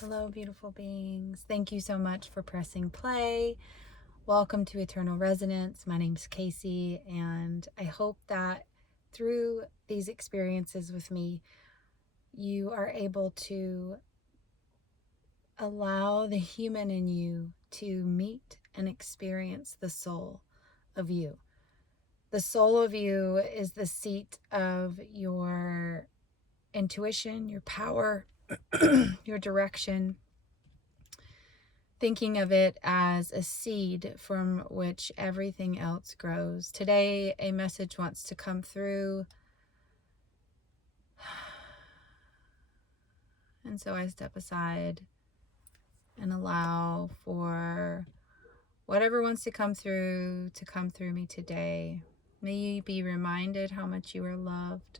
Hello, beautiful beings. Thank you so much for pressing play. Welcome to Eternal Resonance. My name's Casey, and I hope that through these experiences with me, you are able to allow the human in you to meet and experience the soul of you. The soul of you is the seat of your intuition, your power, your direction. Thinking of it as a seed from which everything else grows. Today, a message wants to come through. And so I step aside and allow for whatever wants to come through me today. May you be reminded how much you are loved.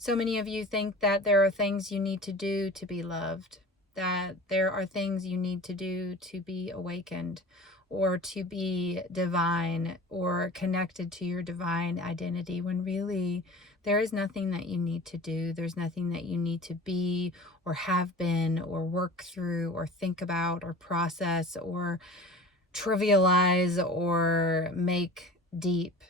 So many of you think that there are things you need to do to be loved, that there are things you need to do to be awakened or to be divine or connected to your divine identity, when really there is nothing that you need to do. There's nothing that you need to be or have been or work through or think about or process or trivialize or make deep.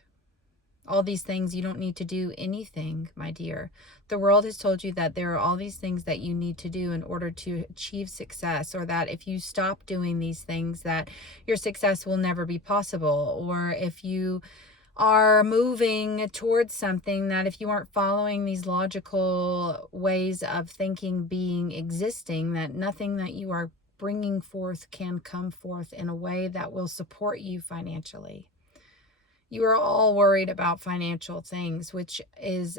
All these things, you don't need to do anything, my dear. The world has told you that there are all these things that you need to do in order to achieve success, or that if you stop doing these things, that your success will never be possible. Or if you are moving towards something, that if you aren't following these logical ways of thinking, being, existing, that nothing that you are bringing forth can come forth in a way that will support you financially. You are all worried about financial things, which is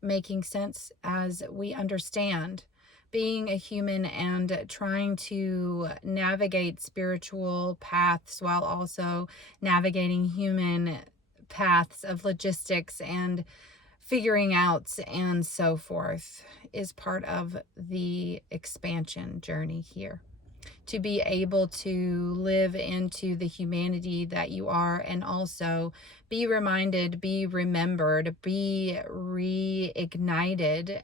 making sense as we understand being a human and trying to navigate spiritual paths while also navigating human paths of logistics and figuring out and so forth is part of the expansion journey here. To be able to live into the humanity that you are, and also be reminded, be remembered, be reignited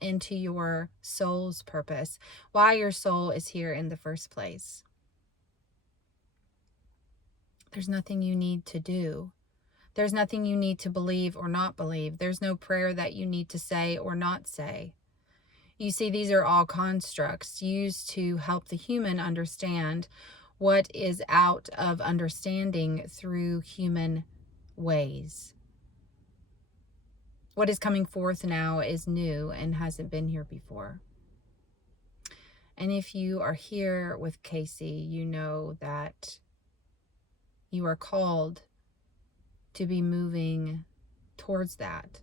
into your soul's purpose, why your soul is here in the first place. There's nothing you need to do. There's nothing you need to believe or not believe. There's no prayer that you need to say or not say. You see, these are all constructs used to help the human understand what is out of understanding through human ways. What is coming forth now is new and hasn't been here before. And if you are here with Casey, you know that you are called to be moving towards that.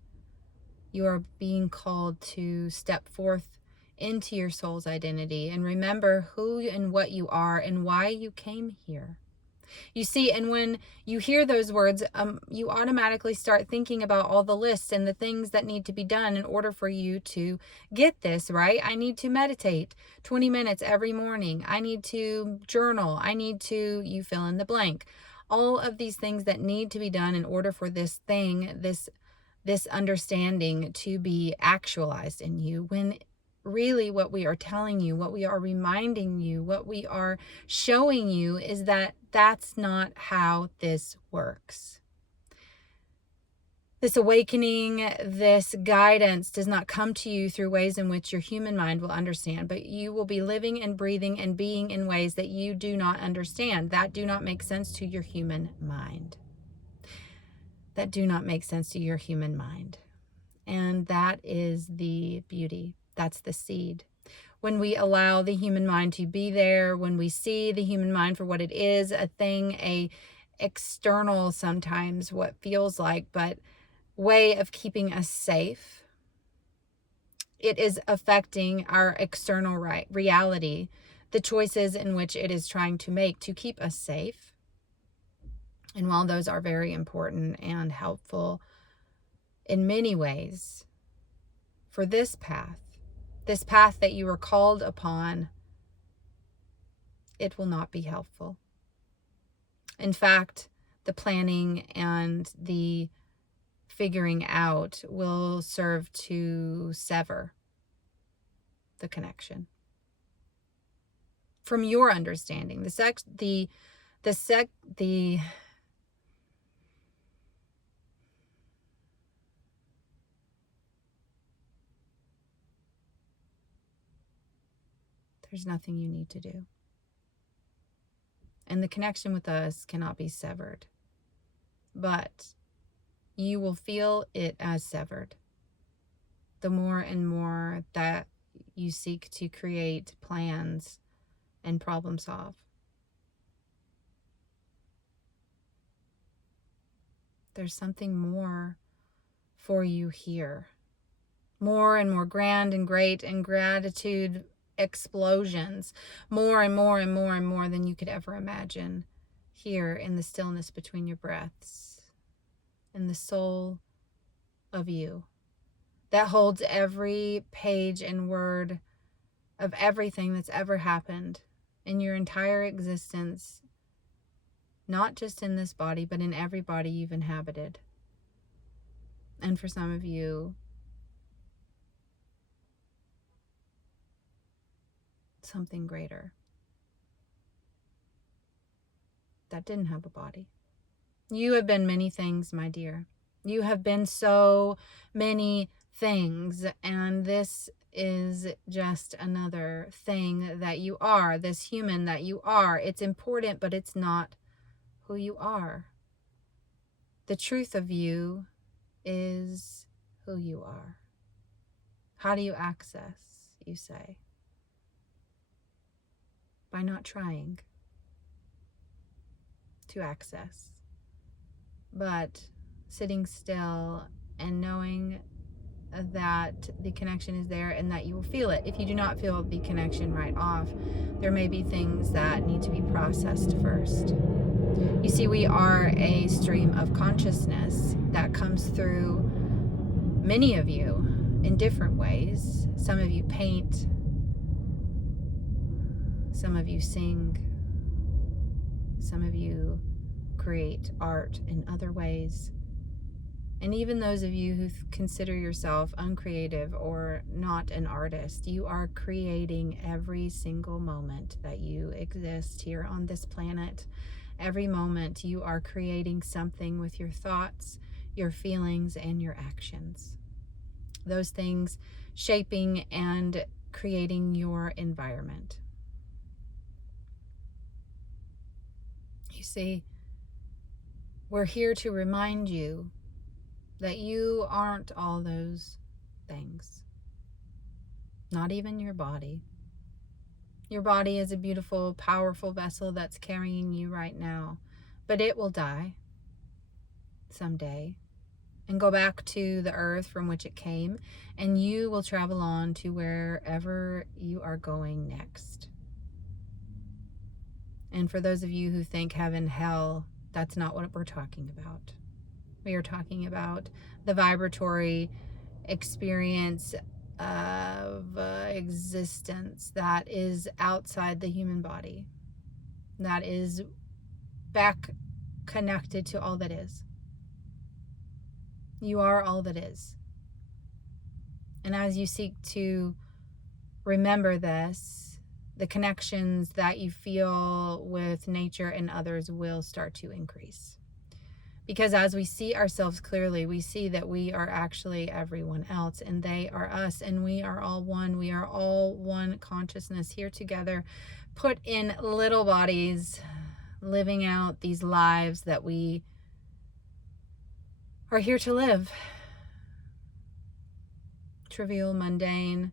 You are being called to step forth into your soul's identity and remember who and what you are and why you came here. You see, and when you hear those words, you automatically start thinking about all the lists and the things that need to be done in order for you to get this, right? I need to meditate 20 minutes every morning. I need to journal. I need to, you fill in the blank. All of these things that need to be done in order for this thing, this understanding to be actualized in you, when really what we are telling you, what we are reminding you, what we are showing you is that that's not how this works. This awakening, this guidance does not come to you through ways in which your human mind will understand, but you will be living and breathing and being in ways that you do not understand, that do not make sense to your human mind. That do not make sense to your human mind. And that is the beauty. That's the seed. When we allow the human mind to be there, when we see the human mind for what it is, a thing, a external sometimes, what feels like, but way of keeping us safe, it is affecting our external reality, the choices in which it is trying to make to keep us safe. And while those are very important and helpful in many ways, for this path that you are called upon, it will not be helpful. In fact, the planning and the figuring out will serve to sever the connection. From your understanding, there's nothing you need to do. And the connection with us cannot be severed. But you will feel it as severed the more and more that you seek to create plans and problem solve. There's something more for you here. More and more grand and great and gratitude explosions. More and more and more and more than you could ever imagine here in the stillness between your breaths. In the soul of you that holds every page and word of everything that's ever happened in your entire existence, not just in this body, but in every body you've inhabited. And for some of you, something greater that didn't have a body. You have been many things, my dear. You have been so many things, and this is just another thing that you are, this human that you are. It's important, but it's not who you are. The truth of you is who you are. How do you access, you say? By not trying to access, but sitting still and knowing that the connection is there and that you will feel it. If you do not feel the connection right off, there may be things that need to be processed first. You see, we are a stream of consciousness that comes through many of you in different ways. Some of you paint, some of you sing, some of you create art in other ways. And even those of you who consider yourself uncreative or not an artist, you are creating every single moment that you exist here on this planet. Every moment you are creating something with your thoughts, your feelings, and your actions. Those things shaping and creating your environment. You see, we're here to remind you that you aren't all those things. Not even your body. Your body is a beautiful, powerful vessel that's carrying you right now, but it will die someday and go back to the earth from which it came, and you will travel on to wherever you are going next. And for those of you who think heaven, hell, that's not what we're talking about. We are talking about the vibratory experience of existence that is outside the human body, that is back connected to all that is. You are all that is. And as you seek to remember this, the connections that you feel with nature and others will start to increase. Because as we see ourselves clearly, we see that we are actually everyone else and they are us, and we are all one. We are all one consciousness here together, put in little bodies, living out these lives that we are here to live. Trivial, mundane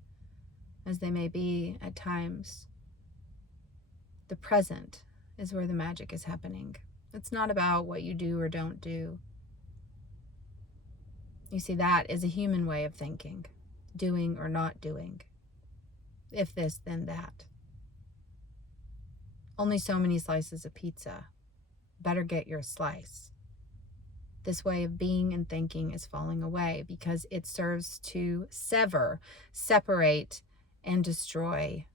as they may be at times. The present is where the magic is happening. It's not about what you do or don't do. You see, that is a human way of thinking. Doing or not doing. If this, then that. Only so many slices of pizza. Better get your slice. This way of being and thinking is falling away because it serves to sever, separate, and destroy.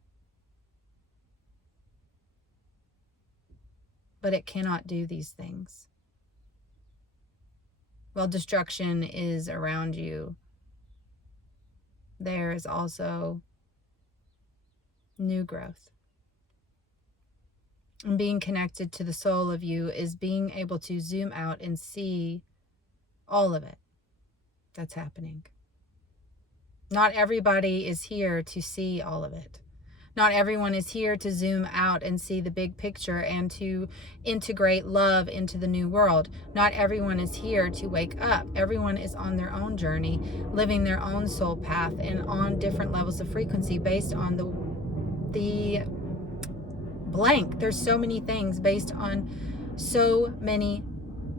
But it cannot do these things. While destruction is around you, there is also new growth. And being connected to the soul of you is being able to zoom out and see all of it that's happening. Not everybody is here to see all of it. Not everyone is here to zoom out and see the big picture and to integrate love into the new world. Not everyone is here to wake up. Everyone is on their own journey, living their own soul path and on different levels of frequency based on the blank. There's so many things based on so many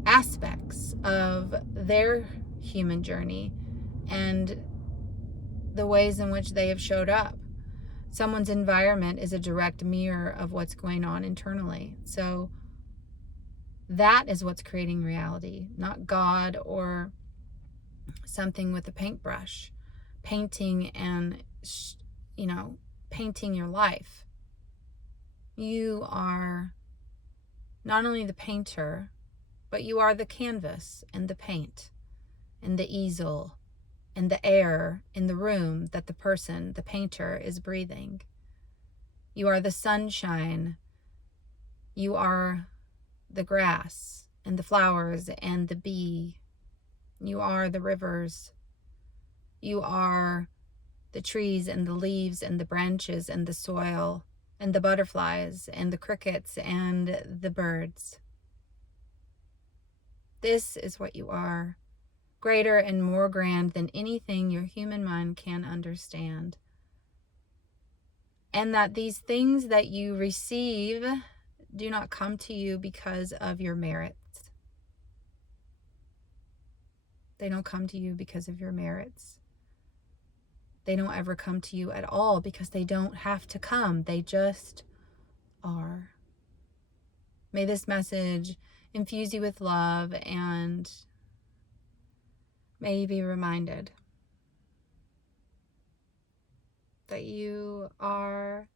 aspects of their human journey and the ways in which they have showed up. Someone's environment is a direct mirror of what's going on internally. So that is what's creating reality, not God or something with a paintbrush, painting and, painting your life. You are not only the painter, but you are the canvas and the paint and the easel and the air in the room that the painter, is breathing. You are the sunshine. You are the grass and the flowers and the bee. You are the rivers. You are the trees and the leaves and the branches and the soil and the butterflies and the crickets and the birds. This is what you are. Greater and more grand than anything your human mind can understand. And that these things that you receive do not come to you because of your merits. They don't come to you because of your merits. They don't ever come to you at all because they don't have to come. They just are. May this message infuse you with love, and may you be reminded that you are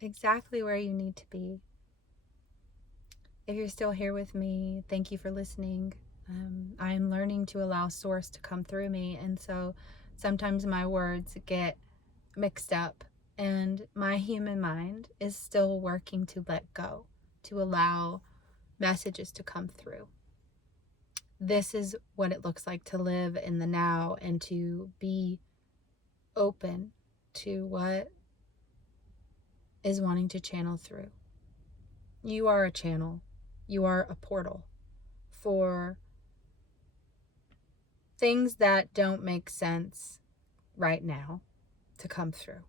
exactly where you need to be. If you're still here with me, thank you for listening. I am learning to allow Source to come through me, and so sometimes my words get mixed up, and my human mind is still working to let go, to allow messages to come through. This is what it looks like to live in the now and to be open to what is wanting to channel through. You are a channel. You are a portal for things that don't make sense right now to come through.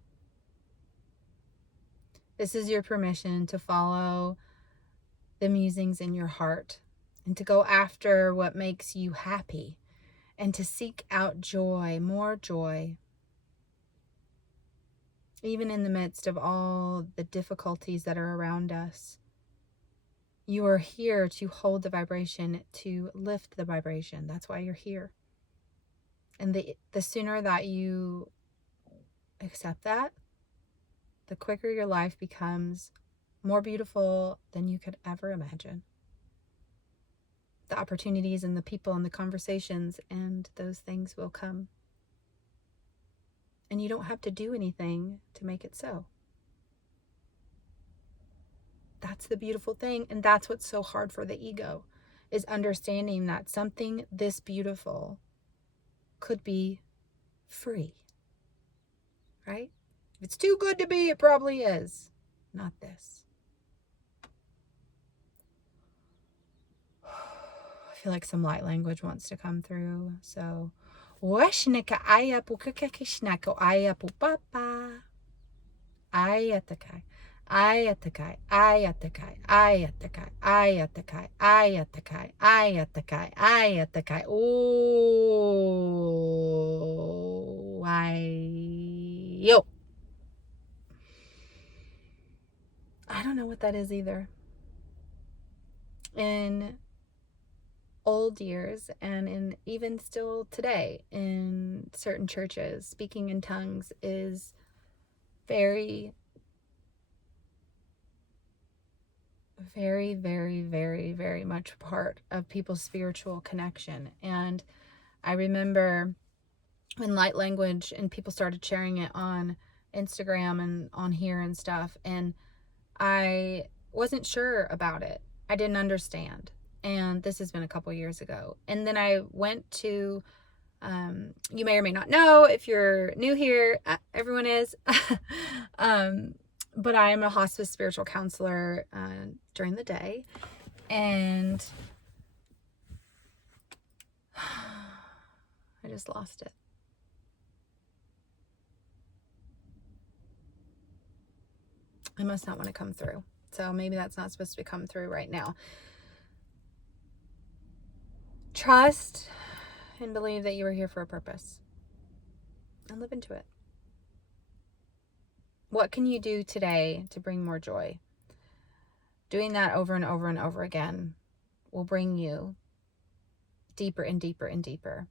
This is your permission to follow the musings in your heart and to go after what makes you happy and to seek out joy, more joy, even in the midst of all the difficulties that are around us. You are here to hold the vibration, to lift the vibration. That's why you're here. And the sooner that you accept that, the quicker your life becomes more beautiful than you could ever imagine. The opportunities and the people and the conversations and those things will come. And you don't have to do anything to make it so. That's the beautiful thing. And that's what's so hard for the ego, is understanding that something this beautiful could be free, right? If it's too good to be, it probably is. Not this. I feel like some light language wants to come through. So, Washnika aya pukakishnako aya pupapa. Ayatakai. Ayatakai, ayatakai, ayatakai, ayatakai, ayatakai, ayatakai, ayatakai. Oh, yo. I don't know what that is either. In old years and in even still today in certain churches, speaking in tongues is very, very, very, very, very much part of people's spiritual connection. And I remember when light language and people started sharing it on Instagram and on here and stuff, and I wasn't sure about it. I didn't understand. And this has been a couple years ago. And then I went to, you may or may not know if you're new here, everyone is. But I am a hospice spiritual counselor during the day. And I just lost it. I must not want to come through. So maybe that's not supposed to be coming through right now. Trust and believe that you are here for a purpose. And live into it. What can you do today to bring more joy? Doing that over and over and over again will bring you deeper and deeper and deeper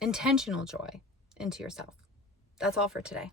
intentional joy into yourself. That's all for today.